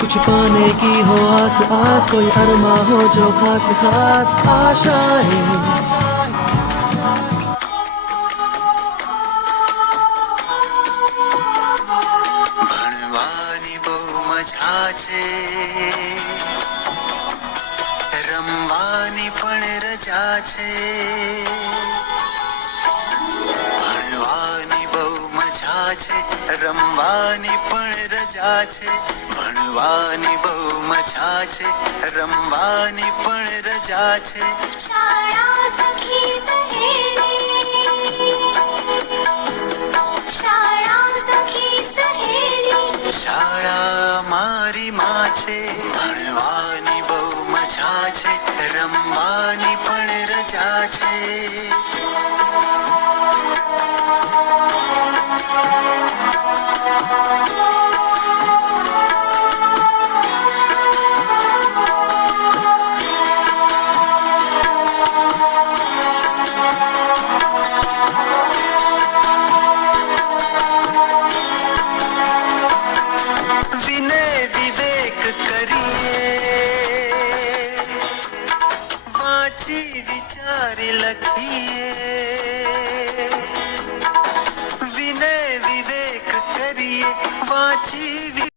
कुछ पाने की हो आस आस, कोई अरमा हो जो खास खास आशाएं। ભણવાની બહુ મજા છે, રમવાની પણ રજા છે. ભણવાની બહુ મજા છે, રમવાની પણ રજા છે. ભણવાની બહુ મજા છે, રમવાની પણ રજા છે. શાળા સખી સહેલી, શાળા સખી સહેલી, શાળા મારી માં છે. ભણવાની બહુ મજા છે, રમવાની પણ રજા છે. વિનય વિવેક કરીએ, વાંચી વિચારી લખીએ. વિનય વિવેક કરીએ, વાંચી